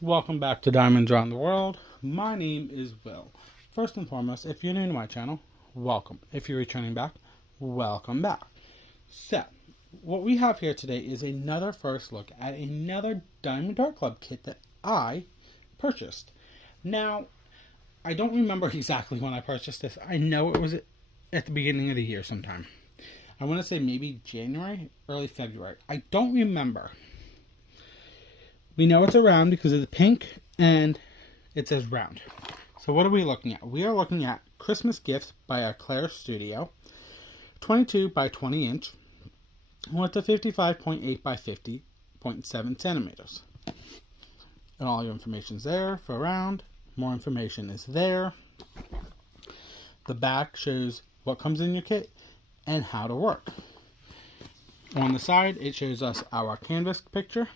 Welcome back to Diamonds Around the World. My name is Will. First and foremost, if you're new to my channel, welcome. If you're returning back, welcome back. So, what we have here today is another first look at another Diamond Dart Club kit that I purchased. Now, I don't remember exactly when I purchased this. I know it was at the beginning of the year sometime. I want to say maybe January, early February. I don't remember. We know it's a round because of the pink and it says round. So what are we looking at? We are looking at Christmas Gifts by Auclair Studio, 22 by 20 inch, with a 55.8 by 50.7 centimeters. And all your information's there for round. More information is there. The back shows what comes in your kit and how to work. On the side, it shows us our canvas picture.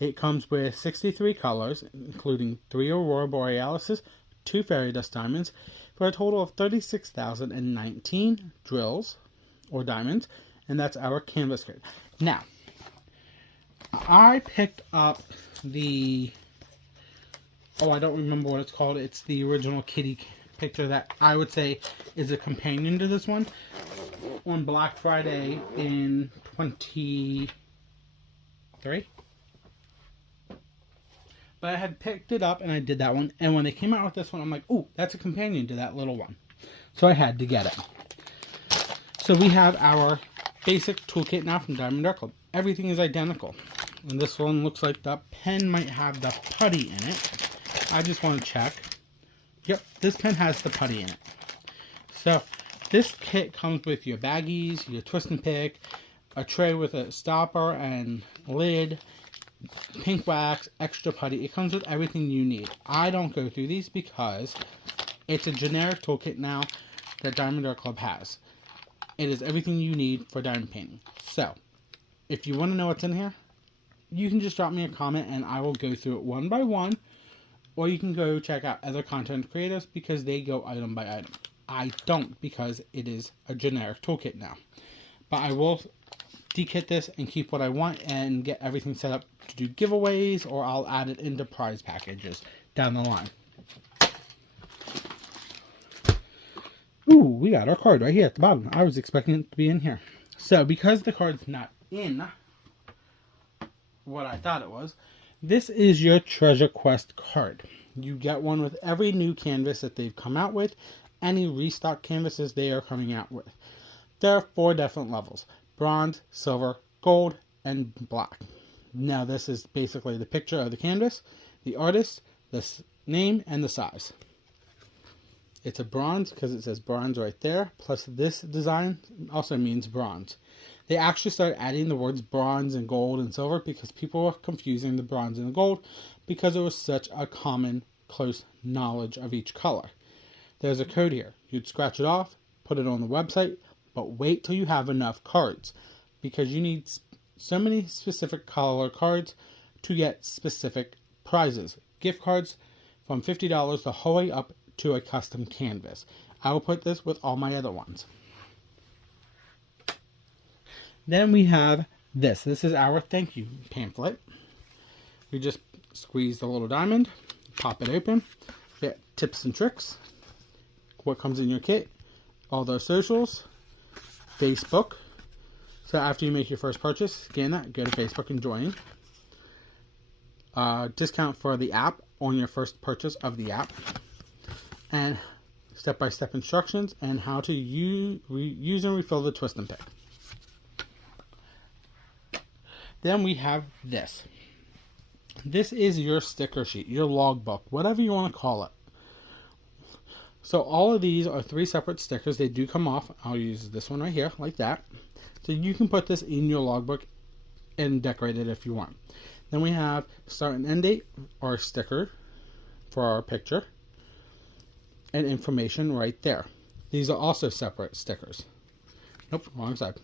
It comes with 63 colors, including 3 Aurora Borealises, 2 Fairy Dust Diamonds, for a total of 36,019 drills, or diamonds, and that's our canvas kit. Now, I picked up the, I don't remember what it's called. It's the original kitty picture that I would say is a companion to this one on Black Friday in 23. But I had picked it up and I did that one. And when they came out with this one, I'm like, ooh, that's a companion to that little one. So I had to get it. So we have our basic toolkit now from Diamond Dart Club. Everything is identical. And this one looks like the pen might have the putty in it. I just want to check. Yep, this pen has the putty in it. So this kit comes with your baggies, your twist and pick, a tray with a stopper and lid, pink wax, extra putty. It comes with everything you need. I don't go through these because it's a generic toolkit now that Diamond Dart Club has. It is everything you need for diamond painting. So, if you want to know what's in here, you can just drop me a comment and I will go through it one by one. Or you can go check out other content creators because they go item by item. I don't because it is a generic toolkit now. But I will dekit this and keep what I want and get everything set up to do giveaways, or I'll add it into prize packages down the line. Ooh, we got our card right here at the bottom. I was expecting it to be in here. So because the card's not in what I thought it was, this is your Treasure Quest card. You get one with every new canvas that they've come out with, any restock canvases they are coming out with. There are 4 different levels: bronze, silver, gold, and black. Now this is basically the picture of the canvas, the artist, the name, and the size. It's a bronze because it says bronze right there, plus this design also means bronze. They actually started adding the words bronze and gold and silver because people were confusing the bronze and the gold because it was such a common, close knowledge of each color. There's a code here. You'd scratch it off, put it on the website, but wait till you have enough cards because you need so many specific color cards to get specific prizes. Gift cards from $50 the whole way up to a custom canvas. I will put this with all my other ones. Then we have this. This is our thank you pamphlet. We just squeeze the little diamond, pop it open, get tips and tricks, what comes in your kit, all those socials, Facebook. So after you make your first purchase, scan that, go to Facebook and join. Discount for the app on your first purchase of the app. And step-by-step instructions and how to use and refill the twist and pick. Then we have this. This is your sticker sheet, your logbook, whatever you want to call it. So all of these are 3 separate stickers. They do come off. I'll use this one right here, like that. So you can put this in your logbook and decorate it if you want. Then we have start and end date, or sticker for our picture, and information right there. These are also separate stickers. Nope, wrong side.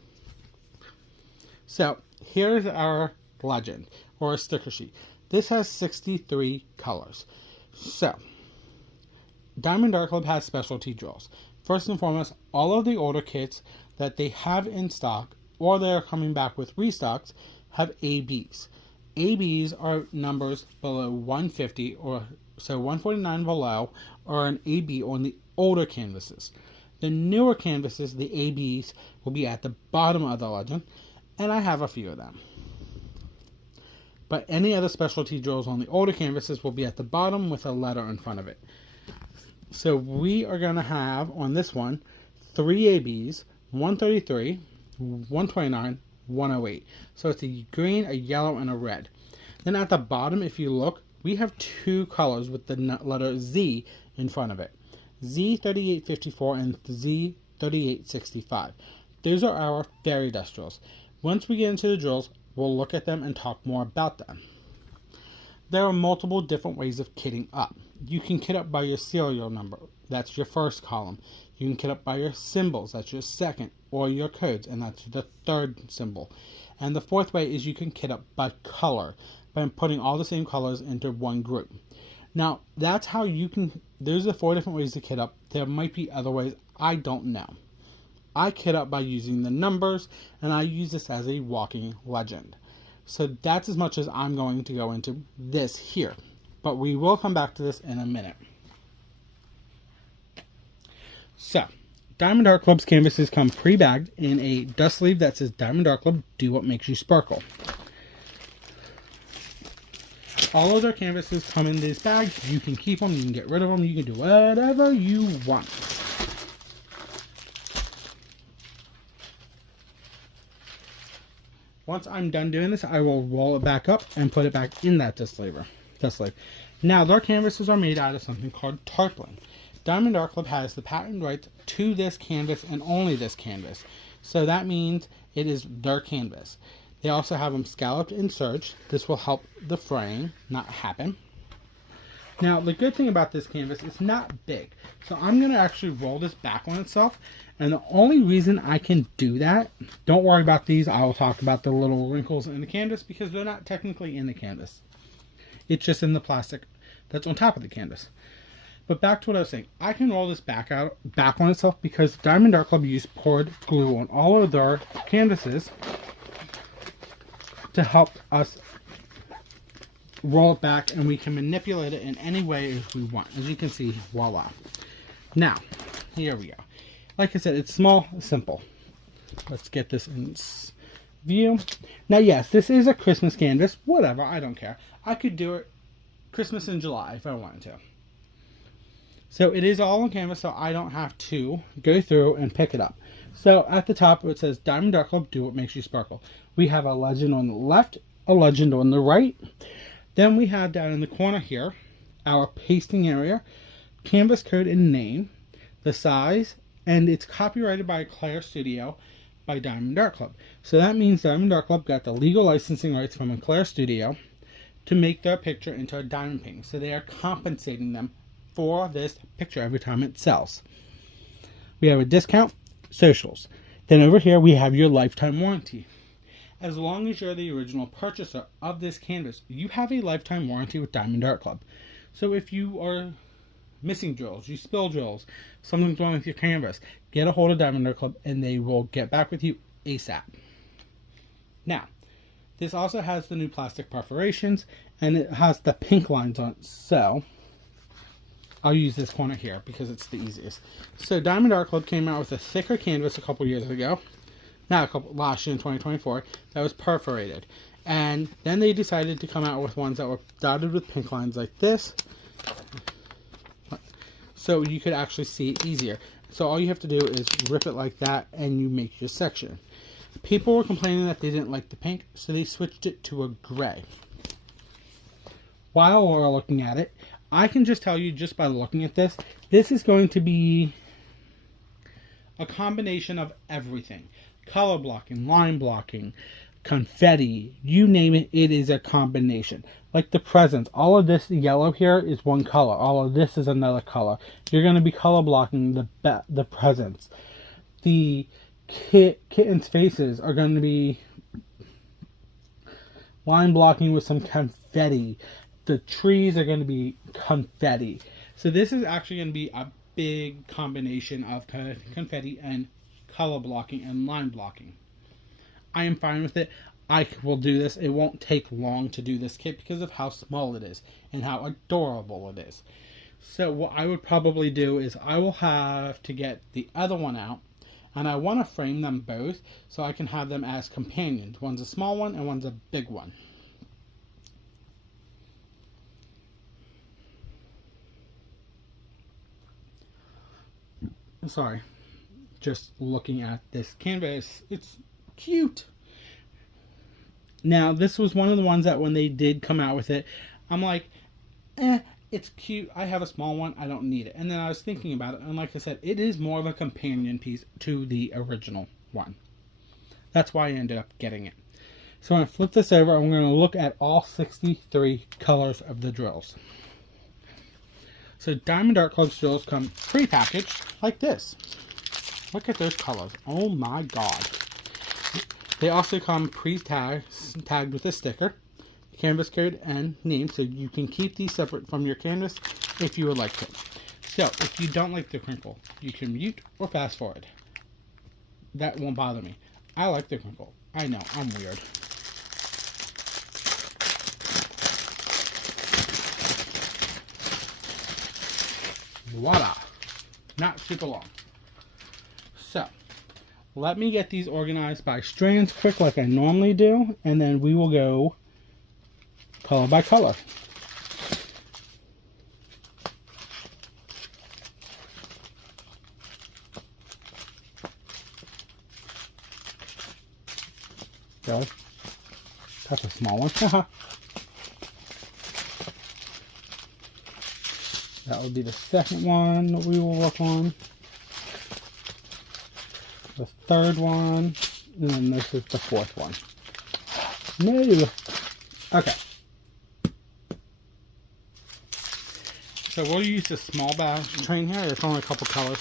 So here's our legend, or a sticker sheet. This has 63 colors. So Diamond Dart Club has specialty drills. First and foremost, all of the older kits that they have in stock, or they are coming back with restocks, have ABs. ABs are numbers below 150, or so 149 below, or an AB on the older canvases. The newer canvases, the ABs, will be at the bottom of the legend, and I have a few of them. But any other specialty drills on the older canvases will be at the bottom with a letter in front of it. So we are going to have, on this one, 3 ABs, 133, 129, 108. So it's a green, a yellow, and a red. Then at the bottom, if you look, we have 2 colors with the letter Z in front of it. Z3854 and Z3865. Those are our fairy dust drills. Once we get into the drills, we'll look at them and talk more about them. There are multiple different ways of kitting up. You can kit up by your serial number. That's your first column. You can kit up by your symbols. That's your second. Or your codes. And that's the third symbol. And the fourth way is you can kit up by color, by putting all the same colors into one group. Now, that's how you can... Those are the 4 different ways to kit up. There might be other ways. I don't know. I kit up by using the numbers, and I use this as a walking legend. So that's as much as I'm going to go into this here. But we will come back to this in a minute. So, Diamond Art Club's canvases come pre-bagged in a dust sleeve that says Diamond Art Club, do what makes you sparkle. All of their canvases come in these bags. You can keep them, you can get rid of them, you can do whatever you want. Once I'm done doing this, I will roll it back up and put it back in that dust sleeve. Now, their canvases are made out of something called tarpaulin. Diamond Art Club has the patent rights to this canvas and only this canvas. So that means it is their canvas. They also have them scalloped and serged. This will help the fraying not happen. Now, the good thing about this canvas, it's not big. So I'm going to actually roll this back on itself. And the only reason I can do that, don't worry about these. I will talk about the little wrinkles in the canvas because they're not technically in the canvas. It's just in the plastic that's on top of the canvas. But back to what I was saying. I can roll this back on itself because Diamond Art Club used poured glue on all of their canvases to help us roll it back, and we can manipulate it in any way as we want. As you can see, voila. Now, here we go. Like I said, it's small, simple. Let's get this in view. Now, yes, this is a Christmas canvas. Whatever, I don't care. I could do it Christmas in July if I wanted to. So it is all on canvas, so I don't have to go through and pick it up. So at the top, it says Diamond Art Club, do what makes you sparkle. We have a legend on the left, a legend on the right. Then we have down in the corner here, our pasting area, canvas code and name, the size, and it's copyrighted by Auclair Studio by Diamond Art Club. So that means Diamond Art Club got the legal licensing rights from Auclair Studio to make their picture into a diamond painting. So they are compensating them for this picture every time it sells. We have a discount, socials. Then over here we have your lifetime warranty. As long as you're the original purchaser of this canvas, you have a lifetime warranty with Diamond Art Club. So if you are missing drills, you spill drills, something's wrong with your canvas, get a hold of Diamond Art Club and they will get back with you ASAP. Now, this also has the new plastic perforations and it has the pink lines on it. So I'll use this corner here because it's the easiest. So Diamond Art Club came out with a thicker canvas a couple years ago. Last year in 2024, that was perforated. And then they decided to come out with ones that were dotted with pink lines like this. So you could actually see it easier. So all you have to do is rip it like that and you make your section. People were complaining that they didn't like the pink, so they switched it to a gray. While we're looking at it, I can just tell you just by looking at this, this is going to be a combination of everything. Color blocking, line blocking, confetti, you name it, it is a combination. Like the presents, all of this yellow here is one color, all of this is another color. You're going to be color blocking the presents. The kittens' faces are going to be line blocking with some confetti. The trees are going to be confetti. So this is actually going to be a big combination of confetti and color blocking and line blocking. I am fine with it. I will do this. It won't take long to do this kit because of how small it is and how adorable it is. So what I would probably do is I will have to get the other one out, and I want to frame them both so I can have them as companions. One's a small one and one's a big one. Sorry, just looking at this canvas, it's cute. Now, this was one of the ones that when they did come out with it, I'm like, it's cute. I have a small one. I don't need it. And then I was thinking about it, and like I said, it is more of a companion piece to the original one. That's why I ended up getting it. So I'm going to flip this over. I'm going to look at all 63 colors of the drills. So Diamond Art Club's drills come pre-packaged like this. Look at those colors. Oh my god. They also come tagged with a sticker, canvas code, and name, so you can keep these separate from your canvas if you would like to. So if you don't like the crinkle, you can mute or fast forward. That won't bother me. I like the crinkle. I know, I'm weird. Voila! Not super long. So, let me get these organized by strands quick like I normally do, and then we will go color by color. So, that's a small one. That would be the second one that we will work on. The third one. And then this is the fourth one. No! Okay. So we'll use a small batch train here. It's only a couple colors.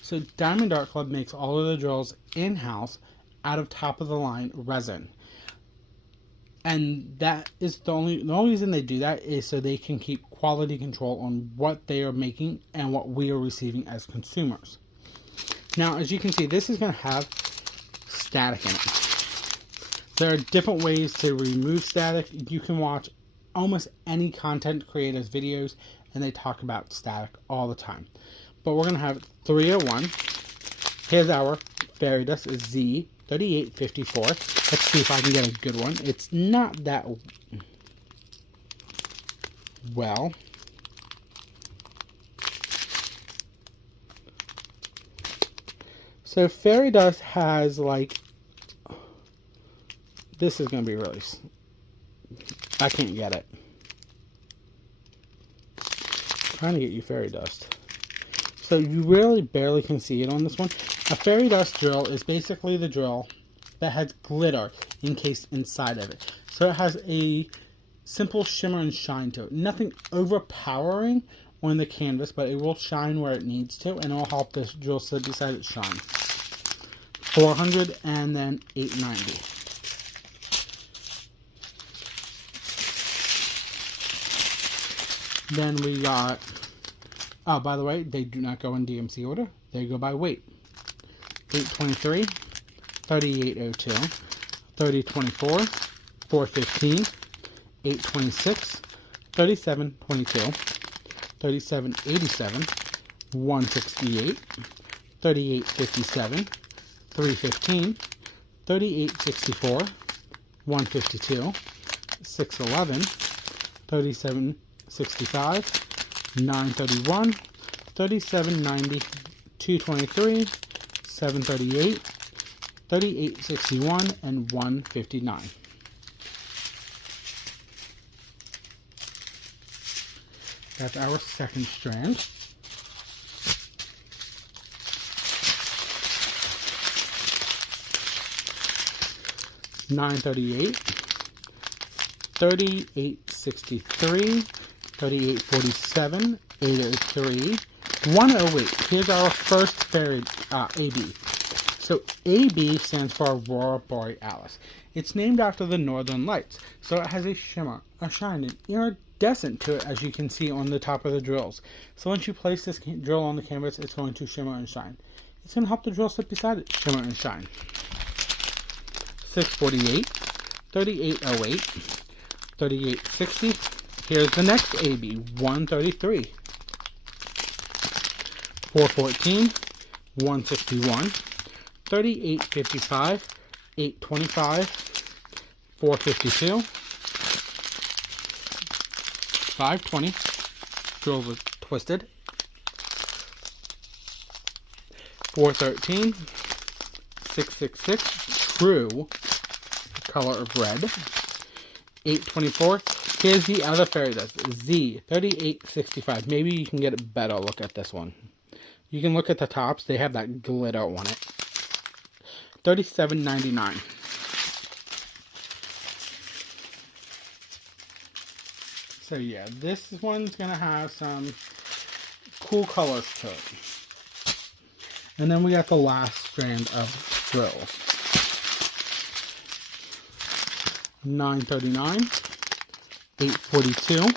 So Diamond Art Club makes all of the drills in-house out of top-of-the-line resin. And that is the only reason they do that is so they can keep quality control on what they are making and what we are receiving as consumers. Now, as you can see, this is going to have static in it. There are different ways to remove static. You can watch almost any content creators' videos, and they talk about static all the time. But we're going to have 301. Here's our fairy dust is Z3854. Let's see if I can get a good one. It's not that well. So fairy dust has like, this is going to be really, I can't get it. I'm trying to get you fairy dust. So you really barely can see it on this one. A fairy dust drill is basically the drill that has glitter encased inside of it. So it has a simple shimmer and shine to it. Nothing overpowering on the canvas, but it will shine where it needs to, and it will help this drill sit beside it shine. 400 and then 890. Then we got, oh, by the way, they do not go in DMC order. They go by weight. 823, 3802, 3024, 415, 826, 3722, 3787, 168, 3857, 315, 3864, 152, 611, 3765, 931, 3790, 223, 738, 3861, and 159. That's our second strand. $938, $3863, $3847, $803, $108. Here's our first fairy AB. So AB stands for Aurora Borealis. It's named after the Northern Lights, so it has a shimmer, a shine, an iridescent to it, as you can see on the top of the drills. So once you place this drill on the canvas, it's going to shimmer and shine. It's going to help the drill sit beside it, shimmer and shine. 648, 3808, 3860. Here's the next AB, 133, 414, 161, 3855, 825, 452, 520, drill was twisted, 413, 666, true color of red, 824. Here's the other fairy dust, Z3865. Maybe you can get a better look at this one. You can look at the tops, they have that glitter on it. 37.99. So yeah, this one's gonna have some cool colors to it. And then we got the last strand of drills. 939, 842,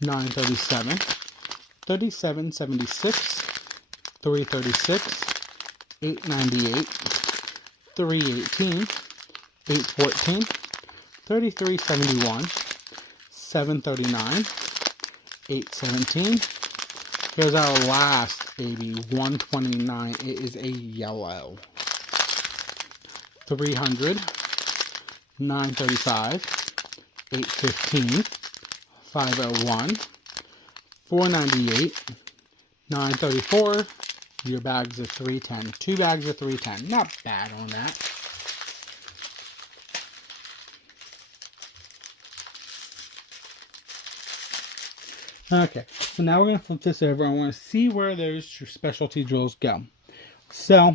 937, 3776, 336, 898, 318, 814, 3371, 739, 817. Here's our last baby, 129. It is a yellow. 300, 935, 815, 501, 498, 934. Your bags are 310. 2 bags are 310. Not bad on that. Okay, so now we're going to flip this over. I want to see where those specialty drills go. So,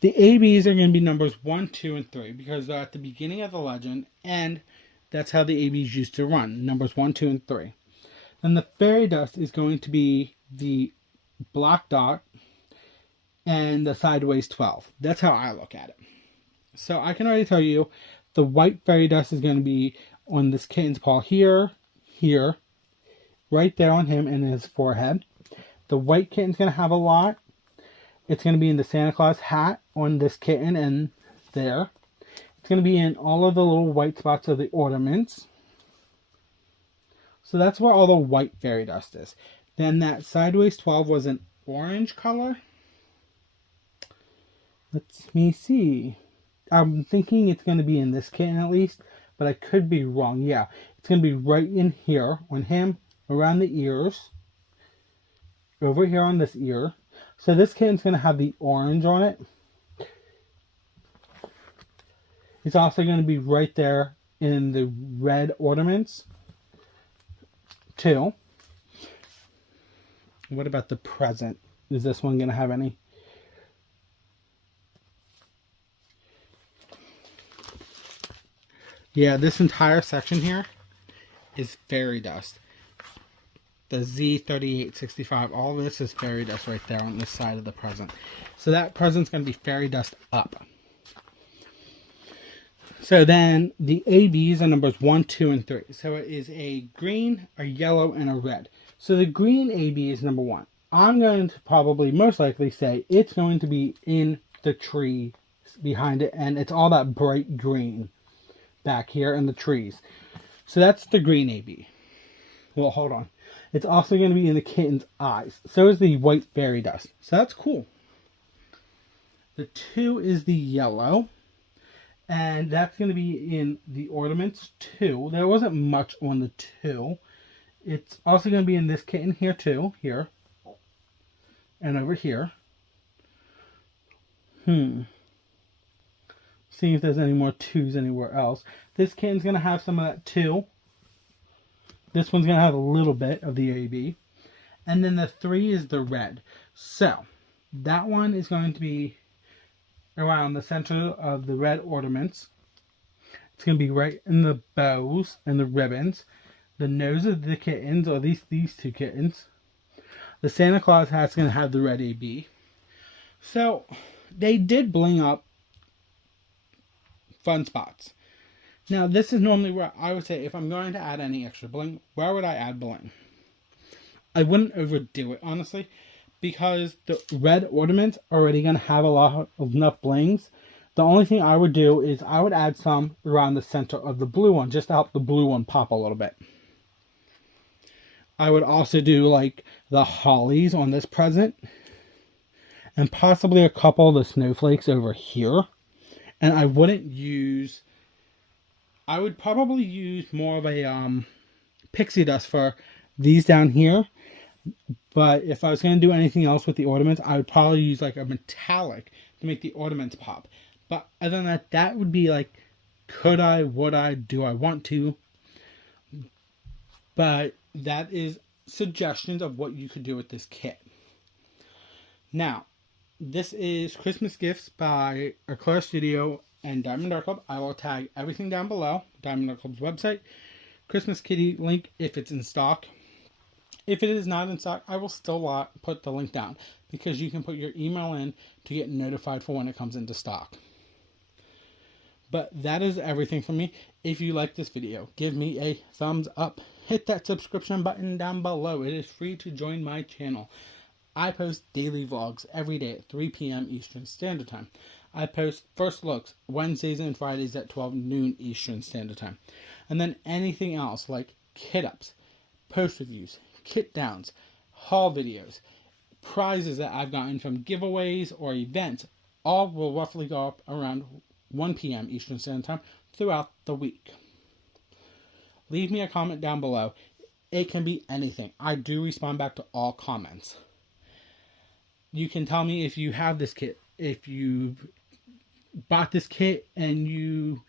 the ABs are going to be numbers 1, 2, and 3 because they're at the beginning of the legend, and that's how the ABs used to run. Numbers 1, 2, and 3. And the fairy dust is going to be the black dot and the sideways 12. That's how I look at it. So I can already tell you the white fairy dust is going to be on this kitten's paw here, here, right there on him and his forehead. The white kitten's going to have a lot. It's going to be in the Santa Claus hat on this kitten and there. It's going to be in all of the little white spots of the ornaments. So that's where all the white fairy dust is. Then that sideways 12 was an orange color. Let me see. I'm thinking it's going to be in this kitten at least, but I could be wrong. Yeah, it's going to be right in here on him, around the ears, over here on this ear. So this kitten's going to have the orange on it. It's also going to be right there in the red ornaments, too. What about the present? Is this one going to have any? Yeah, this entire section here is fairy dust. The Z3865, all of this is fairy dust right there on this side of the present. So that present's going to be fairy dust up. So then the ABs are numbers 1, 2, and 3. So it is a green, a yellow, and a red. So the green AB is number 1. I'm going to probably most likely say it's going to be in the tree behind it. And it's all that bright green back here in the trees. So that's the green AB. Well, hold on. It's also going to be in the kitten's eyes. So is the white fairy dust. So that's cool. The 2 is the yellow. And that's going to be in the ornaments too. There wasn't much on the 2. It's also going to be in this kitten here too. Here. And over here. See if there's any more 2s anywhere else. This kitten's going to have some of that too. This one's going to have a little bit of the AB. And then the 3 is the red. So, that one is going to be around the center of the red ornaments. It's going to be right in the bows and the ribbons. The nose of the kittens, or these 2 kittens. The Santa Claus hat's going to have the red AB. So, they did bling up fun spots. Now, this is normally where I would say if I'm going to add any extra bling, where would I add bling? I wouldn't overdo it, honestly, because the red ornaments are already going to have enough blings The only thing I would do is I would add some around the center of the blue one, just to help the blue one pop a little bit. I would also do like the hollies on this present, and possibly a couple of the snowflakes over here. And I wouldn't use, I would probably use more of a pixie dust for these down here. But if I was going to do anything else with the ornaments, I would probably use like a metallic to make the ornaments pop. But other than that, that would be like, could I, would I, do I want to? But that is suggestions of what you could do with this kit. Now, this is Christmas Gifts by Auclair Studio and Diamond Art Club. I will tag everything down below. Diamond Art Club's website, Christmas Kitty link if it's in stock. If it is not in stock, I will still put the link down, because you can put your email in to get notified for when it comes into stock. But that is everything from me. If you like this video, give me a thumbs up. Hit that subscription button down below. It is free to join my channel. I post daily vlogs every day at 3 p.m. Eastern Standard Time. I post first looks Wednesdays and Fridays at 12 noon Eastern Standard Time. And then anything else like kit ups, post reviews, kit downs, haul videos, prizes that I've gotten from giveaways or events, all will roughly go up around 1 p.m. Eastern Standard Time throughout the week. Leave me a comment down below. It can be anything. I do respond back to all comments. You can tell me if you have this kit, if you bought this kit and you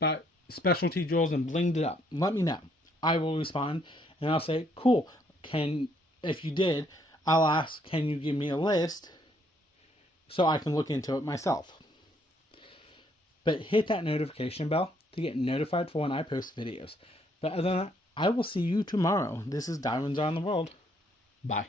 bought specialty jewels and blinged it up. Let me know. I will respond and I'll say, cool. If you did, I'll ask, can you give me a list so I can look into it myself? But hit that notification bell to get notified for when I post videos. But other than that, I will see you tomorrow. This is Diamonds on the World. Bye.